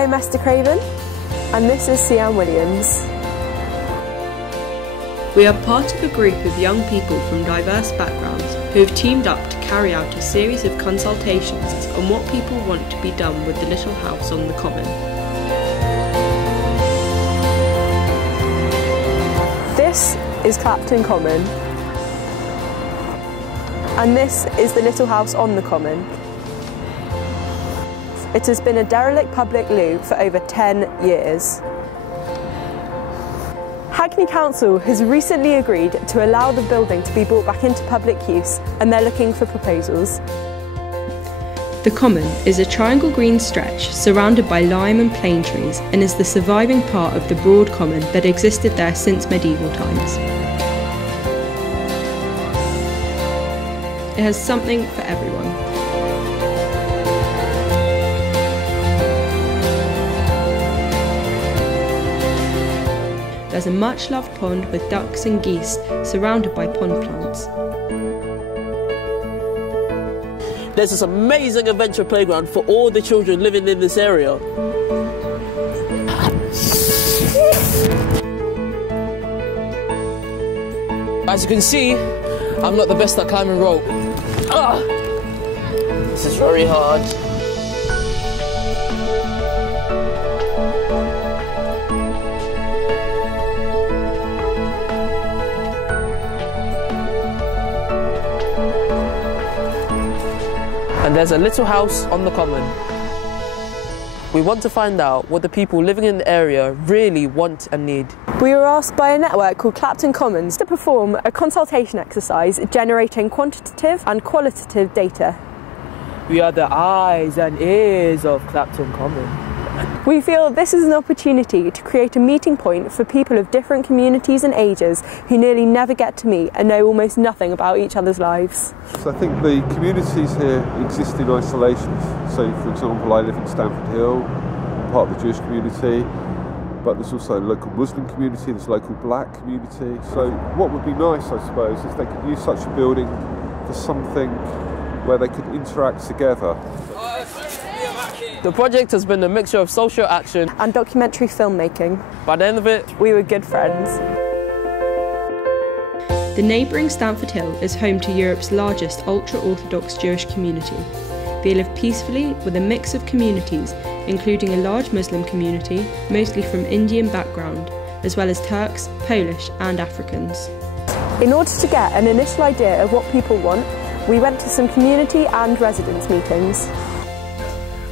I am Esther Craven, and this is Sian Williams. We are part of a group of young people from diverse backgrounds who have teamed up to carry out a series of consultations on what people want to be done with the little house on the common. This is Clapton Common, and this is the little house on the common. It has been a derelict public loo for over 10 years. Hackney Council has recently agreed to allow the building to be brought back into public use, and they're looking for proposals. The common is a triangle green stretch surrounded by lime and plane trees and is the surviving part of the broad common that existed there since medieval times. It has something for everyone. There's a much-loved pond with ducks and geese surrounded by pond plants. There's this amazing adventure playground for all the children living in this area. As you can see, I'm not the best at climbing rope. This is very hard. And there's a little house on the common. We want to find out what the people living in the area really want and need. We were asked by a network called Clapton Commons to perform a consultation exercise generating quantitative and qualitative data. We are the eyes and ears of Clapton Common. We feel this is an opportunity to create a meeting point for people of different communities and ages who nearly never get to meet and know almost nothing about each other's lives. So I think the communities here exist in isolation. So, for example, I live in Stamford Hill, part of the Jewish community, but there's also a local Muslim community, there's a local black community. So what would be nice, I suppose, is they could use such a building for something where they could interact together. The project has been a mixture of social action and documentary filmmaking. By the end of it, we were good friends. The neighbouring Stamford Hill is home to Europe's largest ultra-Orthodox Jewish community. They live peacefully with a mix of communities, including a large Muslim community, mostly from Indian background, as well as Turks, Polish and Africans. In order to get an initial idea of what people want, we went to some community and residents meetings.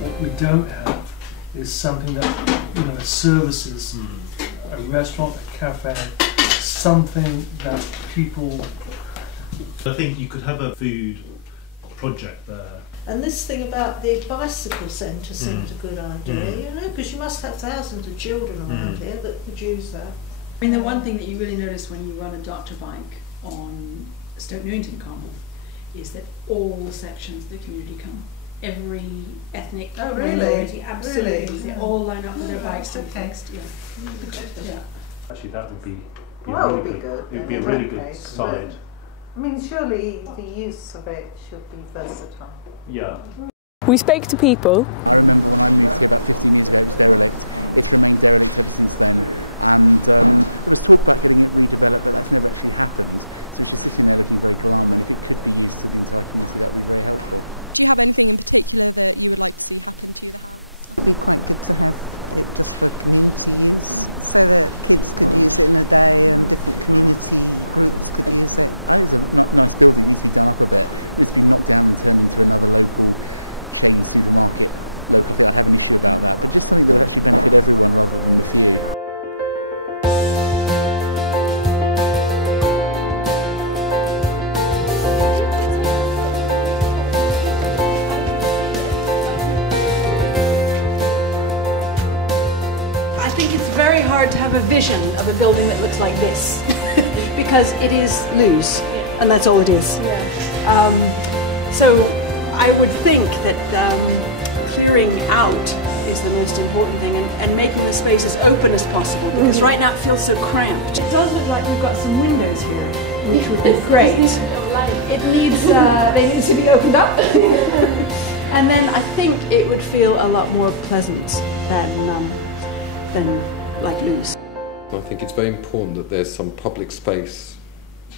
What we don't have is something that, services, a restaurant, a cafe, something that people... I think you could have a food project there. And this thing about the bicycle centre seemed a good idea, because you must have thousands of children around here that could use that. I mean, the one thing that you really notice when you run a doctor bike on Stoke Newington Common is that all sections of the community come. Every ethnic minority, absolutely. Really? They all line up with their bikes to be okay. fixed. Yeah. Actually, that would be Well, a it would really be good. It would be a really good side. I mean, surely the use of it should be versatile. Yeah. We spoke to people. To have a vision of a building that looks like this because it is loose and that's all it is. So I would think that clearing out is the most important thing and making the space as open as possible because right now it feels so cramped. It does look like we've got some windows here, which would be great. It needs, they need to be opened up. And then I think it would feel a lot more pleasant than like Loo's. I think it's very important that there's some public space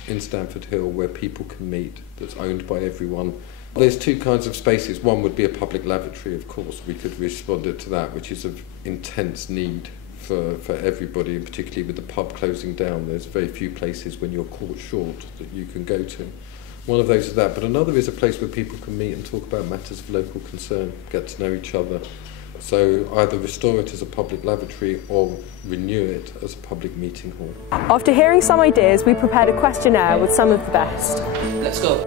in Stamford Hill where people can meet, that's owned by everyone. There's two kinds of spaces. One would be a public lavatory, of course. We could respond to that, which is of intense need for everybody, and particularly with the pub closing down. There's very few places when you're caught short that you can go to. One of those is that, but another is a place where people can meet and talk about matters of local concern, get to know each other. So either restore it as a public lavatory or renew it as a public meeting hall. After hearing some ideas, we prepared a questionnaire with some of the best. Let's go.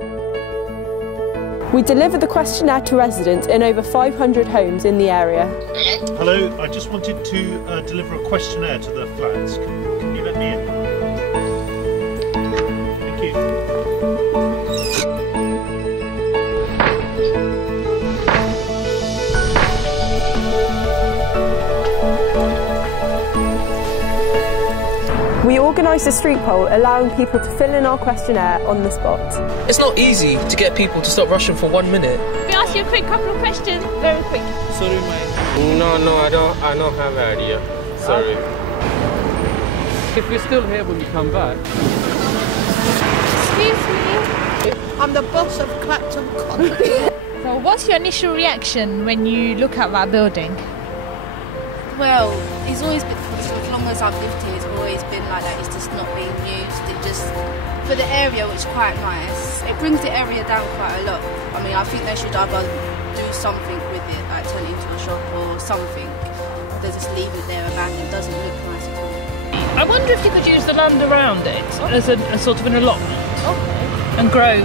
We delivered the questionnaire to residents in over 500 homes in the area. Hello, I just wanted to deliver a questionnaire to the flats. Can you let me in? Thank you. We organised a street poll allowing people to fill in our questionnaire on the spot. It's not easy to get people to stop rushing for 1 minute. Let me ask you a quick couple of questions, very quick. Sorry, No, I don't have an idea. Sorry. If you're still here when you come back. Excuse me. I'm the boss of Clapton Common. So what's your initial reaction when you look at that building? Well, it's always been, as long as I've lived here, it's always been like that. It's just not being used. It just, for the area, which is quite nice, it brings the area down quite a lot. I mean, I think they should either do something with it, like turn it into a shop or something. They just leave it there abandoned. It doesn't look nice at all. I wonder if you could use the land around it as a sort of an allotment. Okay. And grow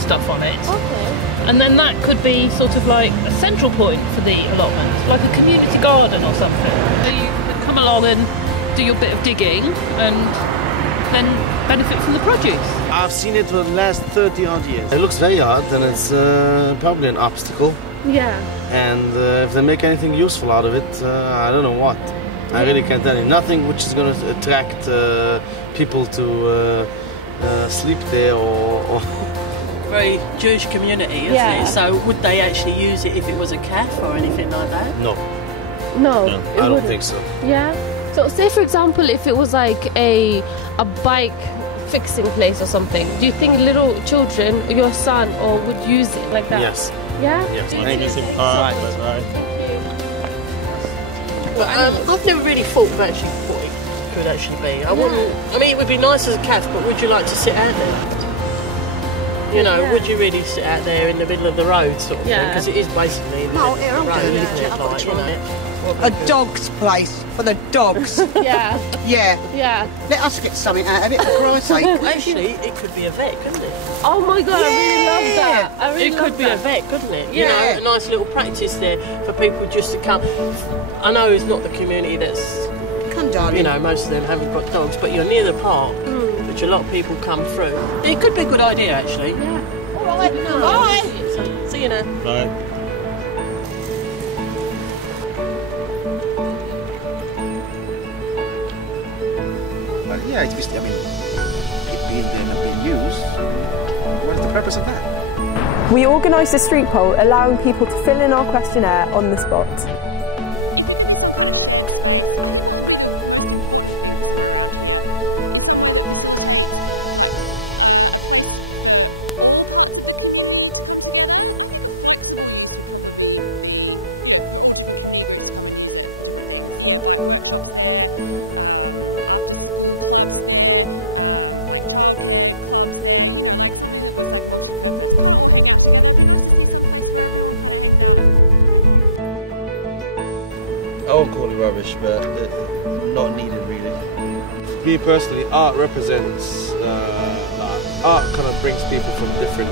stuff on it. Okay. And then that could be sort of like a central point for the allotment, like a community garden or something. So you could come along and do your bit of digging and then benefit from the produce. I've seen it for the last 30 odd years. It looks very hard and it's probably an obstacle. Yeah. And if they make anything useful out of it, I don't know what. I really can't tell you. Nothing which is going to attract people to sleep there or very Jewish community, isn't it? So would they actually use it if it was a cafe or anything like that? No. No, I don't think so. Yeah. So say for example if it was like a bike fixing place or something, do you think little children, your son, or would use it like that? Yes. Yeah? Yes. I think it's in part, that's right. Well, I've never really thought about actually what it could actually be. I wouldn't. I mean, it would be nice as a cafe, but would you like to sit out there? You know, would you really sit out there in the middle of the road, sort of thing? Because it is basically the road, isn't it? Like, you know, a dog's place for the dogs. Yeah. Yeah. Yeah. Let us get something out of it, for Christ's sake. Actually, it could be a vet, couldn't it? Oh my god, I really love that. I really it could be a vet, couldn't it? You know, a nice little practice there for people just to come. I know it's not the community that's, come darling. You know, most of them haven't got dogs, but you're near the park, which a lot of people come through. It could be a good idea, actually. Yeah. All right. No. Bye. See you now. Bye. Yeah, it's just, I mean, it being there and not being used, what is the purpose of that? We organised a street poll allowing people to fill in our questionnaire on the spot. I won't call it rubbish, but not needed really. Me personally, art represents, art kind of brings people from different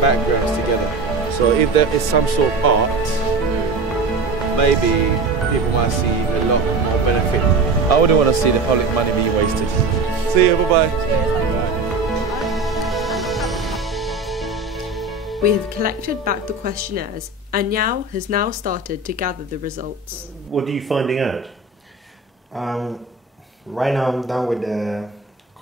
backgrounds together. So if there is some sort of art, maybe people might see a lot more benefit. I wouldn't want to see the public money be wasted. See you, bye-bye. We have collected back the questionnaires and Yao has now started to gather the results. What are you finding out? Right now I'm done with the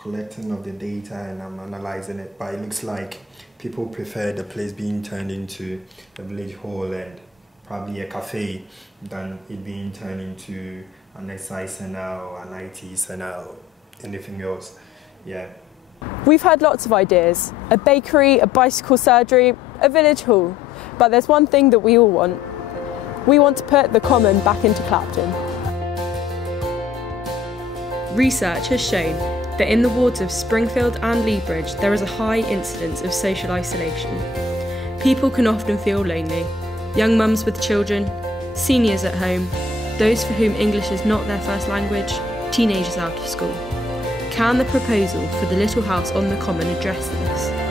collecting of the data and I'm analysing it, but it looks like people prefer the place being turned into a village hall and probably a cafe than it being turned into an exercise centre or an IT centre or anything else. Yeah. We've had lots of ideas: a bakery, a bicycle surgery, a village hall. But there's one thing that we all want. We want to put the Common back into Clapton. Research has shown that in the wards of Springfield and Leabridge there is a high incidence of social isolation. People can often feel lonely. Young mums with children, seniors at home, those for whom English is not their first language, teenagers out of school. Can the proposal for the little house on the Common address this?